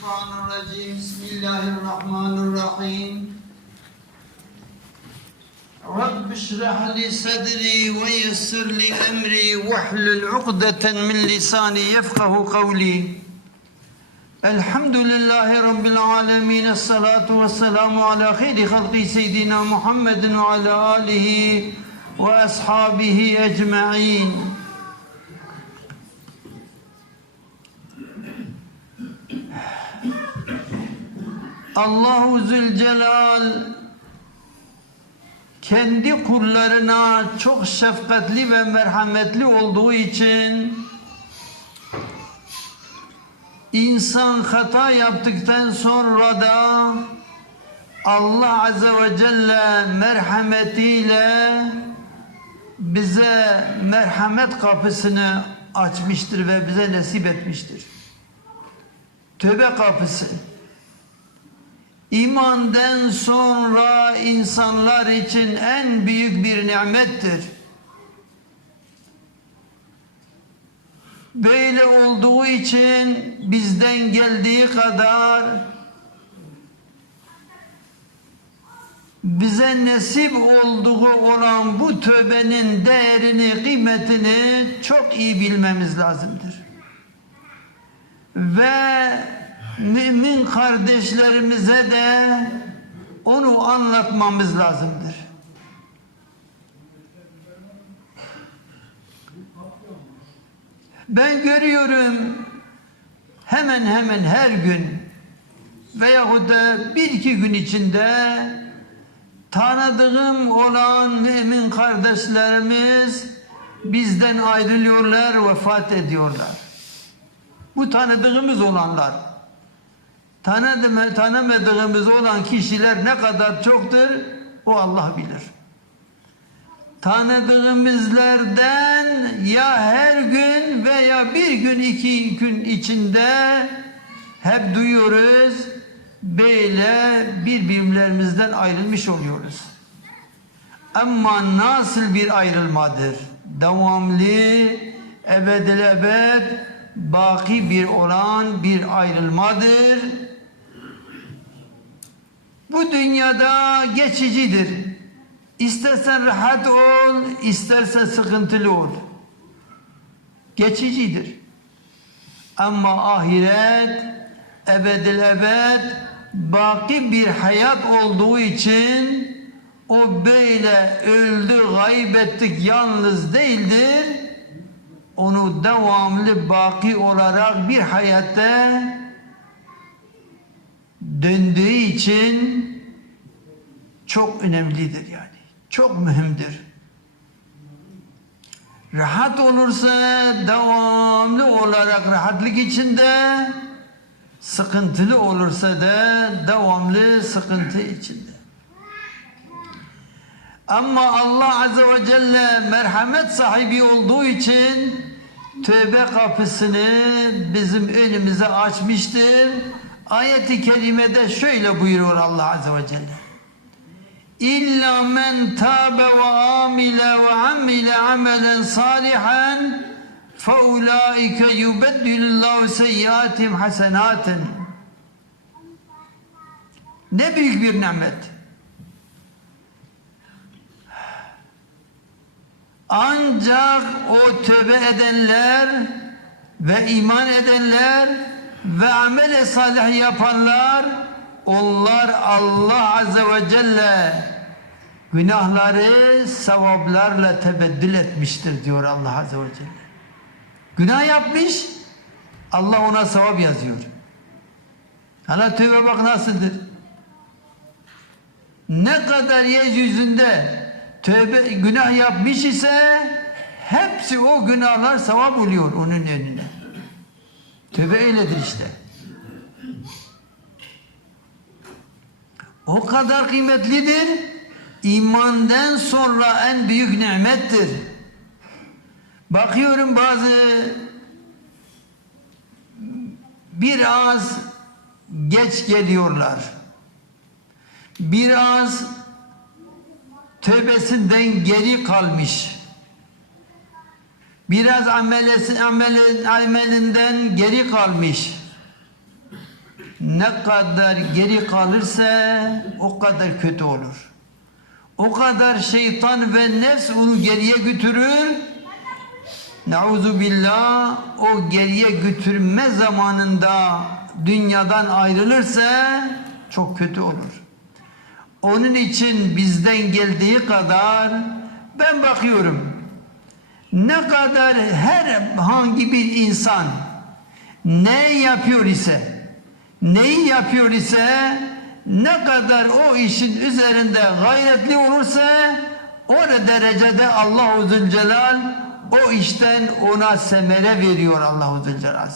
الشيطان الرجيم. بسم الله الرحمن الرحيم. رب اشرح لي صدري ويسر لي أمري واحلل عقدة من لساني يفقه قولي. الحمد لله رب العالمين الصلاة والسلام على خير خلق سيدنا محمد وعلى آله وأصحابه أجمعين. Allahu Zülcelal kendi kullarına çok şefkatli ve merhametli olduğu için insan hata yaptıktan sonra da Allah Azze ve Celle merhametiyle bize merhamet kapısını açmıştır ve bize nasip etmiştir. Tövbe kapısı. İmandan sonra insanlar için en büyük bir nimettir. Böyle olduğu için bizden geldiği kadar bize nasip olduğu olan bu tövbenin değerini, kıymetini çok iyi bilmemiz lazımdır. Ve mümin kardeşlerimize de onu anlatmamız lazımdır. Ben görüyorum hemen hemen her gün veyahut da bir iki gün içinde tanıdığım olan mümin kardeşlerimiz bizden ayrılıyorlar, vefat ediyorlar. Bu tanıdığımız olanlar. Tanıdım, tanımadığımız olan kişiler ne kadar çoktur o Allah bilir. Tanıdığımızlardan ya her gün veya bir gün iki gün içinde hep duyuyoruz böyle birbirlerimizden ayrılmış oluyoruz. Ama nasıl bir ayrılmadır? Devamlı, ebedel ebed, baki bir olan bir ayrılmadır. Bu dünyada geçicidir. İstersen rahat ol, istersen sıkıntılı ol. Geçicidir. Ama ahiret ebedel ebed baki bir hayat olduğu için o böyle öldü, gaybettik yalnız değildir. Onu devamlı baki olarak bir hayatta döndüğü için çok önemlidir yani. Çok mühimdir. Rahat olursa devamlı olarak rahatlık içinde sıkıntılı olursa da devamlı sıkıntı içinde. Ama Allah Azze ve Celle merhamet sahibi olduğu için tövbe kapısını bizim önümüze açmıştır. Ayet-i kerimede şöyle buyuruyor Allah Azze ve Celle. İlla men tabe ve amile ve amile amelen salihan فَاُولَٰئِكَ يُبَدِّلُ اللّٰهُ سَيِّئَاتِهِمْ حَسَنَاتٍ Ne büyük bir nimet. Ancak o tövbe edenler ve iman edenler ve amel salih yapanlar onlar Allah Azze ve Celle günahları sevaplarla tebeddül etmiştir diyor Allah Azze ve Celle. Günah yapmış, Allah ona sevap yazıyor. Hala tövbe bak nasıldır. Ne kadar yeryüzünde tövbe günah yapmış ise hepsi o günahlar sevap oluyor onun önüne. Tövbe öyledir işte. O kadar kıymetlidir. İmandan sonra en büyük nimettir. Bakıyorum bazı biraz geç geliyorlar. Biraz tövbesinden geri kalmış. Biraz amelesi, ameli, amelinden geri kalmış. ne kadar geri kalırsa o kadar kötü olur. O kadar şeytan ve nefs onu geriye götürür. Nauzu billah o geriye götürme zamanında dünyadan ayrılırsa çok kötü olur. Onun için bizden geldiği kadar ben bakıyorum ne kadar her hangi bir insan ne yapıyor ise neyi yapıyor ise ne kadar o işin üzerinde gayretli olursa o derecede Allahu Zülcelal o işten ona semere veriyor Allahu Zülcelal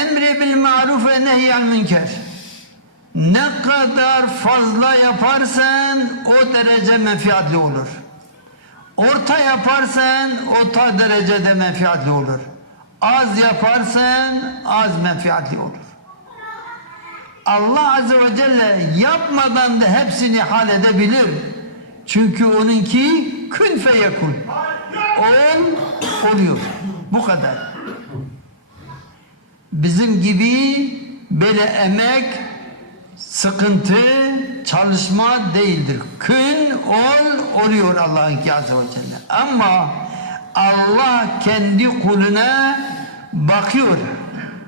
Emri bil maruf ve nehyel münker. Ne kadar fazla yaparsan o derece menfiatli olur. Orta yaparsan orta derecede menfiatli olur. Az yaparsan az menfiatli olur. Allah Azze ve Celle yapmadan da hepsini halledebilir. Çünkü onunki kün feyekun. Ol, oluyor. Bu kadar. Bizim gibi böyle emek, sıkıntı, çalışma değildir. Kün ol oluyor Allah'ın ki Azze ve Celle. Ama Allah kendi kuluna bakıyor.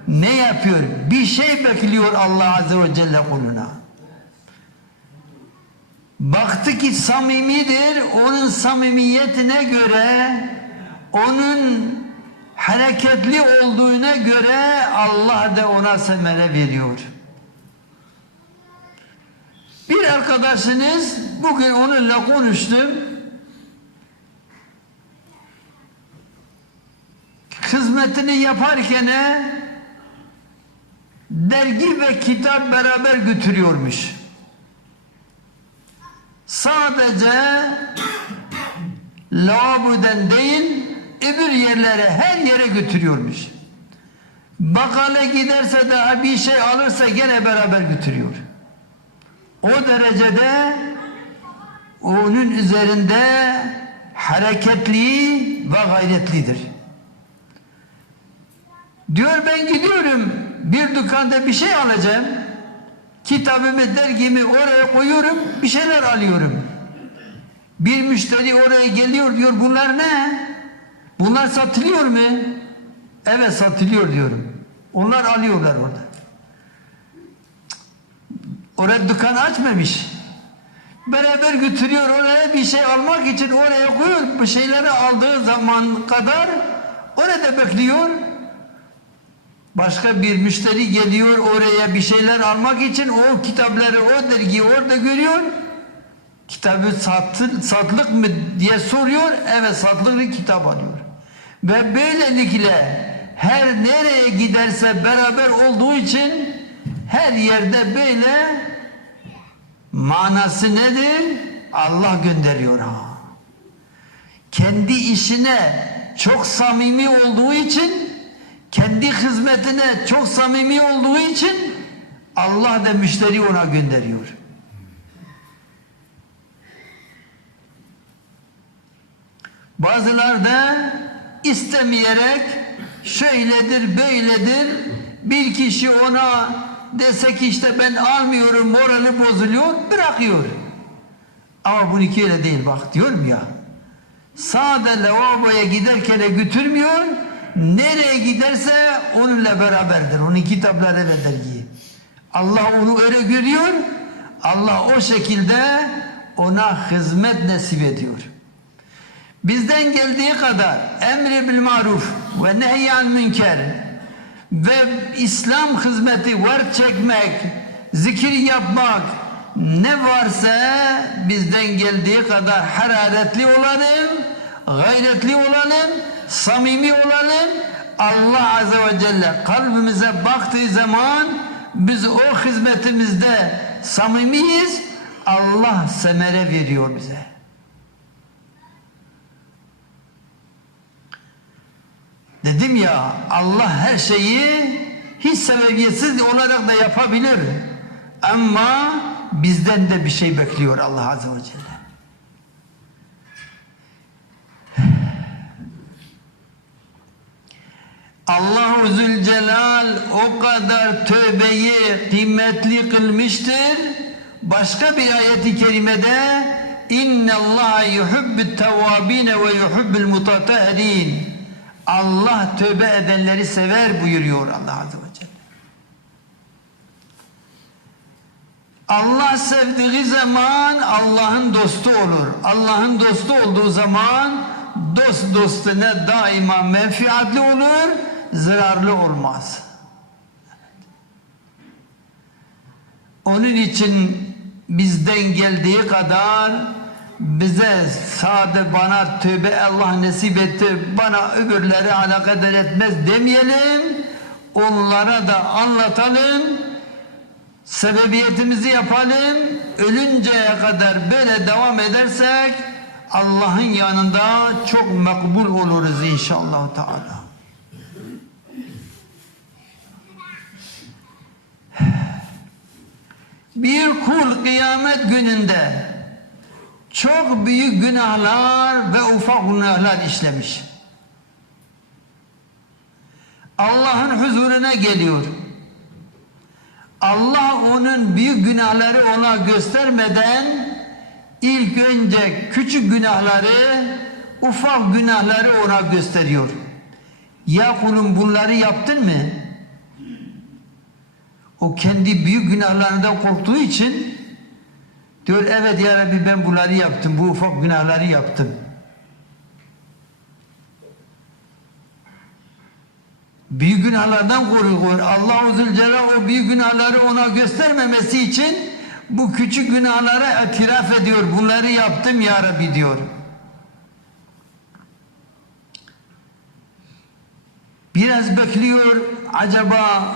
Ne yapıyor? Bir şey bekliyor Allah Azze ve Celle kuluna. Baktı ki samimidir, onun samimiyetine göre, onun hareketli olduğuna göre Allah da ona semere veriyor. Bir arkadaşınız bugün onunla konuştum. Hizmetini yaparken dergi ve kitap beraber götürüyormuş. Sadece lavabodan değil öbür yerlere her yere götürüyormuş. Bakkala giderse daha bir şey alırsa gene beraber götürüyor. O derecede onun üzerinde hareketli ve gayretlidir. Diyor ben gidiyorum bir dükkanda bir şey alacağım. Kitabımı, dergimi oraya koyuyorum, bir şeyler alıyorum. Bir müşteri oraya geliyor diyor bunlar ne? Bunlar satılıyor mu? Evet satılıyor diyorum. Onlar alıyorlar orada. Oraya dükkan açmamış. Beraber götürüyor oraya bir şey almak için oraya koyuyor. Bu şeyleri aldığı zaman kadar orada bekliyor. Başka bir müşteri geliyor oraya bir şeyler almak için o kitapları o dergiyi orada görüyor. Kitabı satı, satlık mı diye soruyor. Evet satlık kitap alıyor. Ve böylelikle her nereye giderse beraber olduğu için her yerde böyle manası nedir? Allah gönderiyor ha. Kendi işine çok samimi olduğu için kendi hizmetine çok samimi olduğu için Allah da müşteri ona gönderiyor. Bazılar da istemeyerek şöyledir böyledir bir kişi ona desek işte ben almıyorum morali bozuluyor bırakıyor. Ama bununki öyle değil bak diyorum ya. Sade lavaboya giderken götürmüyor. Nereye giderse onunla beraberdir. Onun kitapları ve dergiyi. Allah onu öyle görüyor. Allah o şekilde ona hizmet nasip ediyor. Bizden geldiği kadar emri bil maruf ve nehyan münker ve İslam hizmeti var çekmek, zikir yapmak ne varsa bizden geldiği kadar hararetli olalım, gayretli olalım, samimi olalım. Allah Azze ve Celle kalbimize baktığı zaman biz o hizmetimizde samimiyiz. Allah semere veriyor bize. Dedim ya Allah her şeyi hiç sebebiyetsiz olarak da yapabilir. Ama bizden de bir şey bekliyor Allah Azze ve Celle. Allahu Zülcelal o kadar tövbeyi kıymetli kılmıştır. Başka bir ayeti kerimede İnne Allah yuhibbut tevabine ve yuhibbul mutatahhirin. Allah tövbe edenleri sever buyuruyor Allah Azze ve Celle. Allah sevdiği zaman Allah'ın dostu olur. Allah'ın dostu olduğu zaman dost dostuna daima menfiatli olur, zararlı olmaz. Onun için bizden geldiği kadar bize sade bana tövbe Allah nasip etti, bana öbürleri alakadar etmez demeyelim. Onlara da anlatalım sebebiyetimizi yapalım. Ölünceye kadar böyle devam edersek Allah'ın yanında çok makbul oluruz inşallah Teala. Bir kul kıyamet gününde çok büyük günahlar ve ufak günahlar işlemiş. Allah'ın huzuruna geliyor. Allah onun büyük günahları ona göstermeden ilk önce küçük günahları, ufak günahları ona gösteriyor. Ya kulum bunları yaptın mı? O kendi büyük günahlarından korktuğu için diyor evet ya Rabbi ben bunları yaptım, bu ufak günahları yaptım. büyük günahlardan koruyor. Allah-u Zülcelal o büyük günahları ona göstermemesi için bu küçük günahlara itiraf ediyor. Bunları yaptım ya Rabbi diyor. Biraz bekliyor. Acaba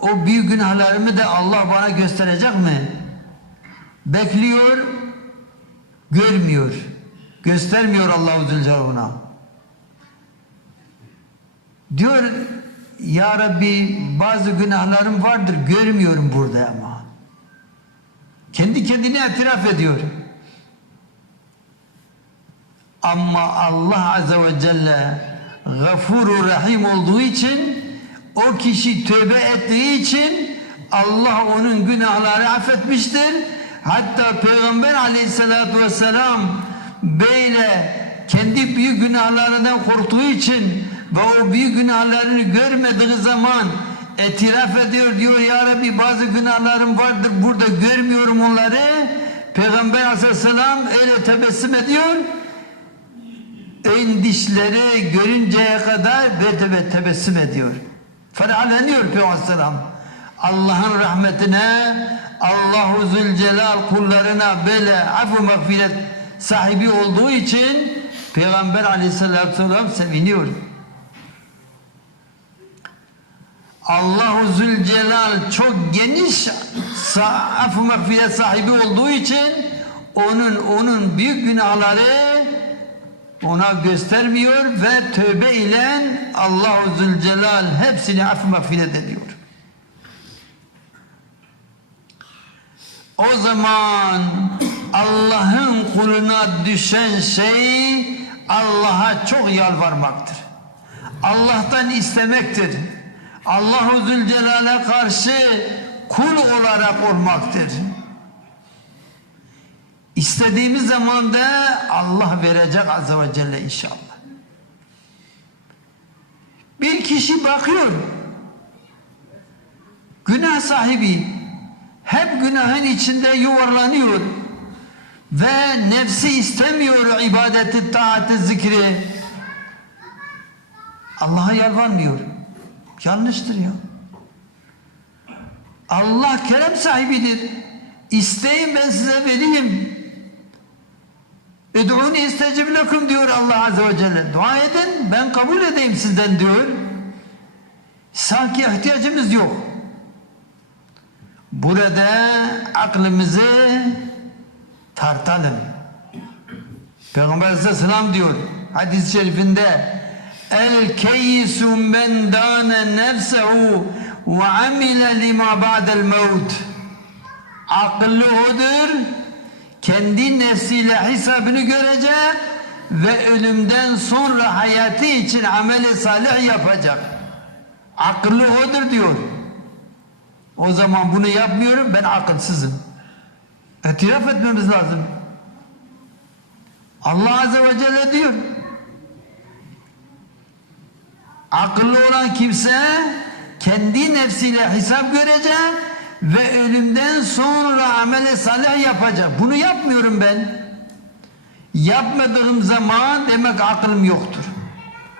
o büyük günahlarımı da Allah bana gösterecek mi? Bekliyor. Görmüyor. Göstermiyor Allah-u Zülcelal. Diyor ya Rabbi bazı günahlarım vardır görmüyorum burada ama. Kendi kendine itiraf ediyor. Ama Allah Azze ve Celle gafuru rahim olduğu için o kişi tövbe ettiği için Allah onun günahları affetmiştir. Hatta Peygamber aleyhissalatü vesselam böyle kendi büyük günahlarından korktuğu için ve o büyük günahlarını görmediği zaman itiraf ediyor diyor ya Rabbi bazı günahlarım vardır burada görmüyorum onları. Peygamber aleyhisselam öyle tebessüm ediyor. Ön dişleri görünceye kadar ve tebessüm ediyor. Ferahleniyor Peygamber aleyhisselam Allah'ın rahmetine Allahu Zülcelal kullarına böyle afu mağfiret sahibi olduğu için Peygamber aleyhisselatü vesselam seviniyor. Allahu Zülcelal çok geniş affı mağfiret sahibi olduğu için onun onun büyük günahları ona göstermiyor ve tövbe ile Allahu Zülcelal hepsini affı mağfiret ediyor. O zaman Allah'ın kuluna düşen şey Allah'a çok yalvarmaktır. Allah'tan istemektir. Allahu Zülcelal'e karşı kul olarak olmaktır. İstediğimiz zaman da Allah verecek Azze ve Celle inşallah. Bir kişi bakıyor, günah sahibi, hep günahın içinde yuvarlanıyor ve nefsi istemiyor ibadeti, taati, zikri. Allah'a yalvarmıyor. Yanlıştır ya. Allah kerem sahibidir. İsteyin ben size vereyim. Ed'uni istecib lekum diyor Allah Azze ve Celle. Dua edin ben kabul edeyim sizden diyor. Sanki ihtiyacımız yok. Burada aklımızı tartalım. Peygamber Aleyhisselam diyor hadis-i şerifinde El keyyisu men dâne nefsehu ve amile lima ba'del mevt Akıllı odur. Kendi nefsiyle hesabını görecek ve ölümden sonra hayatı için ameli salih yapacak. Akıllı odur diyor. O zaman bunu yapmıyorum ben akılsızım. İtiraf etmemiz lazım. Allah Azze ve Celle diyor. Akıllı olan kimse kendi nefsiyle hesap görecek ve ölümden sonra amele salih yapacak. Bunu yapmıyorum ben. Yapmadığım zaman demek aklım yoktur.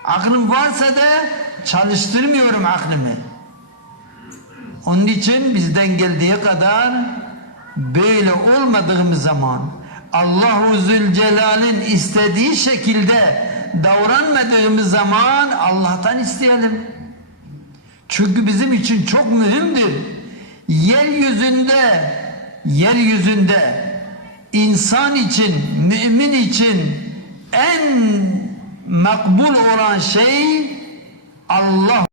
Aklım varsa da çalıştırmıyorum aklımı. Onun için bizden geldiği kadar böyle olmadığımız zaman Allahu Zülcelal'in istediği şekilde davranmadığımız zaman Allah'tan isteyelim. Çünkü bizim için çok mühimdir. Yeryüzünde yeryüzünde insan için, mümin için en makbul olan şey Allah